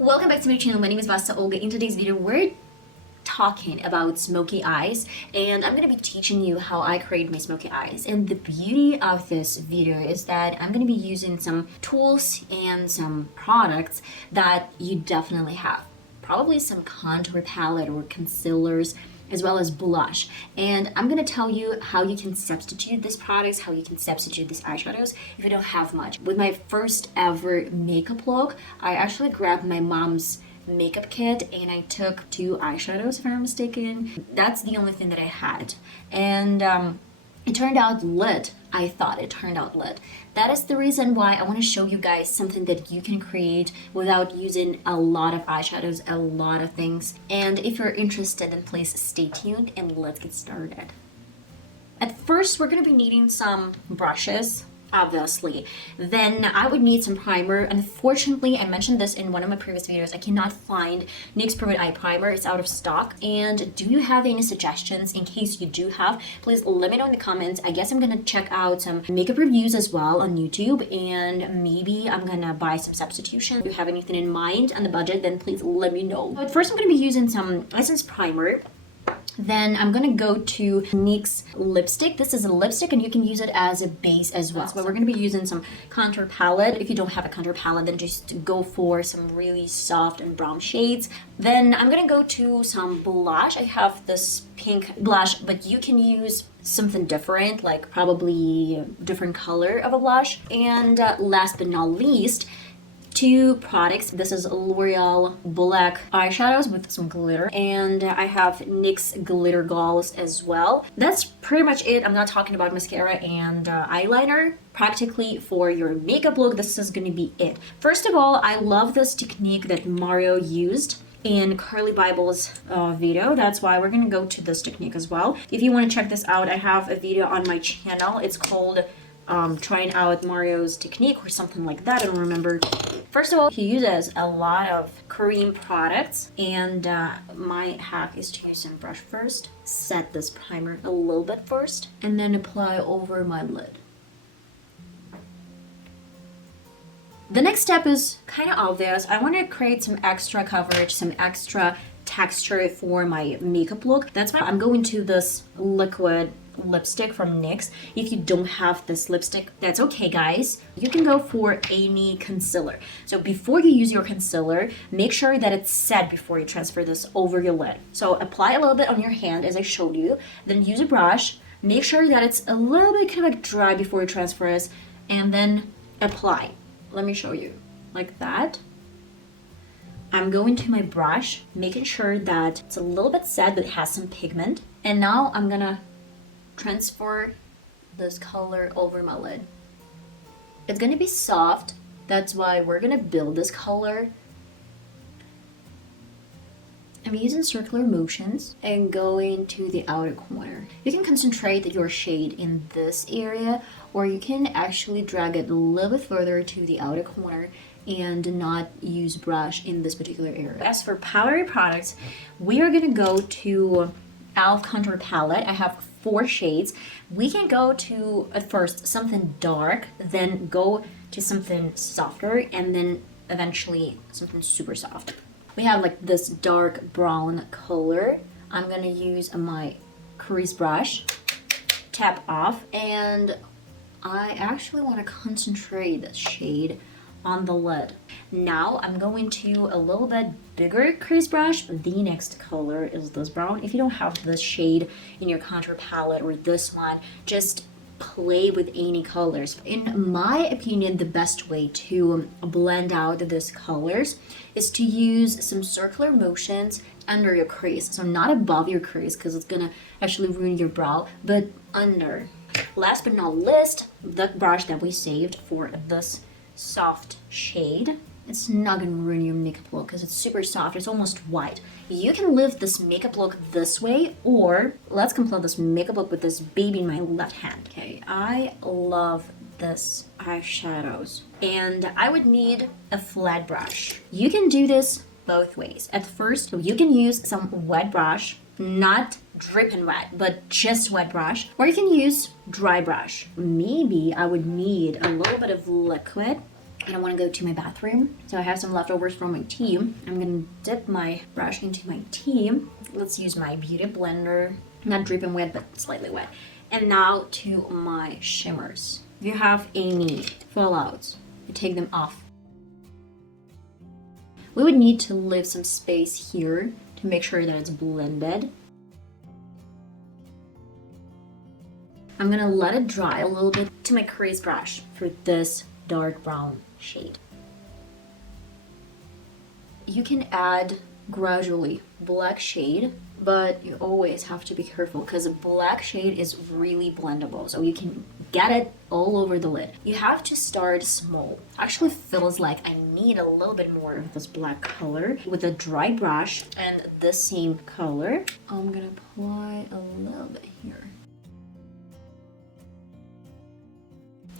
Welcome back to my channel. My name is VassaOlga. In today's video, we're talking about smoky eyes, and I'm going to be teaching you how I create my smoky eyes. And the beauty of this video is that I'm going to be using some tools and some products that you definitely have. Probably some contour palette or concealers, as well as blush. And I'm gonna tell you how you can substitute these products, how you can substitute these eyeshadows if you don't have much. With my first ever makeup look, I actually grabbed my mom's makeup kit and I took 2 eyeshadows, if I'm not mistaken. That's the only thing that I had. And it turned out lit. I thought it turned out lit. That is the reason why I want to show you guys something that you can create without using a lot of eyeshadows, a lot of things. And if you're interested, then please stay tuned and let's get started. At first, we're going to be needing some brushes, obviously. Then I would need some primer. Unfortunately, I mentioned this in one of my previous videos, I cannot find NYX Pro Eye Primer. It's out of stock. And do you have any suggestions? In case you do have, please let me know in the comments. I guess I'm gonna check out some makeup reviews as well on YouTube, and maybe I'm gonna buy some substitution. If you have anything in mind on the budget, then please let me know. But first, I'm gonna be using some Essence Primer. Then I'm gonna go to NYX lipstick. This is a lipstick and you can use it as a base as well. So we're gonna be using some contour palette. If you don't have a contour palette, then just go for some really soft and brown shades. Then I'm gonna go to some blush. I have this pink blush, but you can use something different, like probably a different color of a blush. And last but not least, 2 products. This is L'Oreal black eyeshadows with some glitter, and I have NYX glitter galls as well. That's pretty much it. I'm not talking about mascara and eyeliner. Practically for your makeup look, this is going to be it. First of all, I love this technique that Mario used in Curly Bible's video. That's why we're going to go to this technique as well. If you want to check this out, I have a video on my channel. It's called trying out Mario's technique or something like that. I don't remember. First of all, he uses a lot of cream products, and my hack is to use some brush first, set this primer a little bit first, and then apply over my lid. The next step is kind of obvious. I want to create some extra coverage, some extra texture for my makeup look. That's why I'm going to this liquid lipstick from NYX. If you don't have this lipstick, that's okay, guys. You can go for any concealer. So before you use your concealer, make sure that it's set before you transfer this over your lid. So apply a little bit on your hand as I showed you, then use a brush. Make sure that it's a little bit kind of like dry before you transfer this, and then apply. Let me show you. Like that. I'm going to my brush, making sure that it's a little bit set but it has some pigment. And now I'm gonna transfer this color over my lid. It's gonna be soft, that's why we're gonna build this color. I'm using circular motions and going to the outer corner. You can concentrate your shade in this area, or you can actually drag it a little bit further to the outer corner and not use brush in this particular area. As for powdery products, we are gonna go to e.l.f. contour palette. I have 4 shades. We can go to, at first, something dark, then go to something softer, and then eventually something super soft. We have like this dark brown color. I'm gonna use my crease brush, tap off, and I actually want to concentrate this shade on the lid. Now I'm going to a little bit bigger crease brush. The next color is this brown. If you don't have this shade in your contour palette or this one, just play with any colors. In my opinion, the best way to blend out these colors is to use some circular motions under your crease. So not above your crease, because it's gonna actually ruin your brow, but under. Last but not least, the brush that we saved for this soft shade. It's not gonna ruin your makeup look because it's super soft. It's almost white. You can live this makeup look this way, or let's complete this makeup look with this baby in my left hand. Okay, I love this eyeshadows, and I would need a flat brush. You can do this both ways. At first, you can use some wet brush, not dripping wet, but just wet brush, or you can use dry brush. Maybe I would need a little bit of liquid and I want to go to my bathroom. So I have some leftovers from my tea. I'm gonna dip my brush into my tea. Let's use my beauty blender. Not dripping wet, but slightly wet. And now to my shimmers. If you have any fallouts, you take them off. We would need to leave some space here to make sure that it's blended. I'm gonna let it dry a little bit to my crease brush for this dark brown shade. You can add gradually black shade, but you always have to be careful because a black shade is really blendable, so you can get it all over the lid. You have to start small. Actually feels like I need a little bit more of this black color. With a dry brush and the same color, I'm gonna apply a little bit here.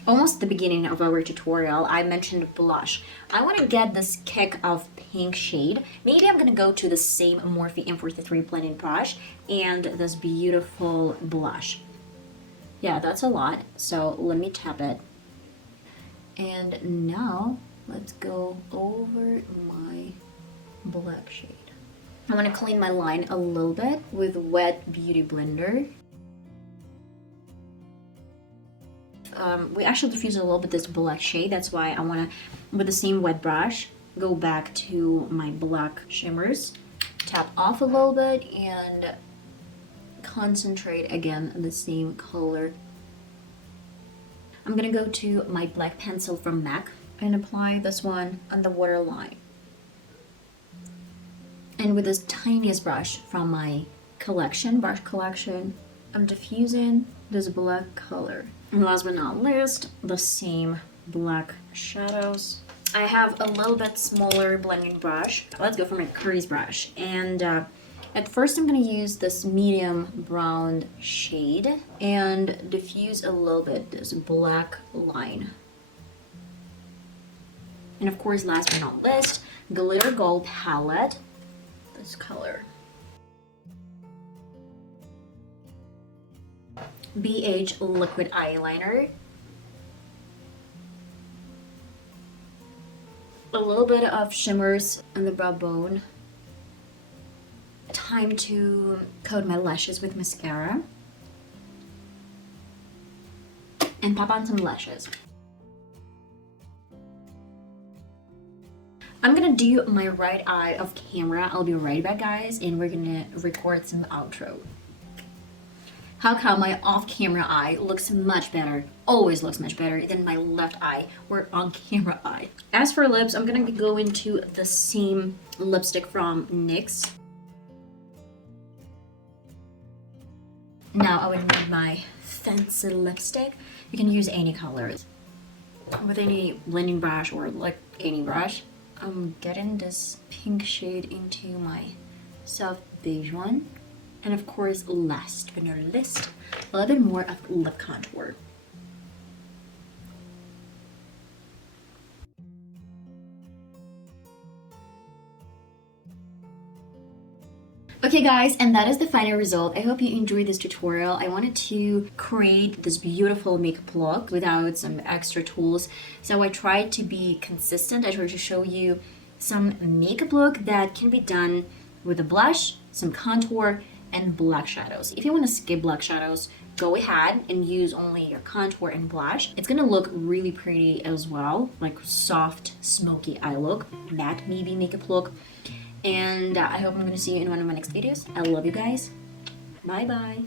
Almost the beginning of our tutorial, I mentioned blush. I want to get this kick of pink shade. Maybe I'm gonna go to the same Morphe M43 blending brush and this beautiful blush. Yeah, that's a lot, so let me tap it. And now let's go over my black shade. I want to clean my line a little bit with wet beauty blender. We actually diffused a little bit this black shade. That's why I want to, with the same wet brush, go back to my black shimmers, tap off a little bit, and concentrate again on the same color. I'm gonna go to my black pencil from MAC and apply this one on the waterline. And with this tiniest brush from my brush collection, I'm diffusing this black color. And last but not least, the same black shadows. I have a little bit smaller blending brush. Let's go for my crease brush. And at first I'm gonna use this medium brown shade and diffuse a little bit this black line. And of course, last but not least, glitter gold palette, this color. BH Liquid Eyeliner. A little bit of shimmers on the brow bone. Time to coat my lashes with mascara. And pop on some lashes. I'm gonna do my right eye off camera. I'll be right back, guys, and we're gonna record some outro. How come my off-camera eye looks much better, always looks much better than my left eye or on-camera eye. As for lips, I'm gonna go into the same lipstick from NYX. Now I would need my fancy lipstick. You can use any colors. With any blending brush or like any brush, I'm getting this pink shade into my soft beige one. And of course, last but not least, a little bit more of lip contour. Okay guys, and that is the final result. I hope you enjoyed this tutorial. I wanted to create this beautiful makeup look without some extra tools. So I tried to be consistent. I tried to show you some makeup look that can be done with a blush, some contour, and black shadows. If you want to skip black shadows, go ahead and use only your contour and blush. It's gonna look really pretty as well, like soft, smoky eye look, matte maybe makeup look. And I hope I'm gonna see you in one of my next videos. I love you guys. Bye bye.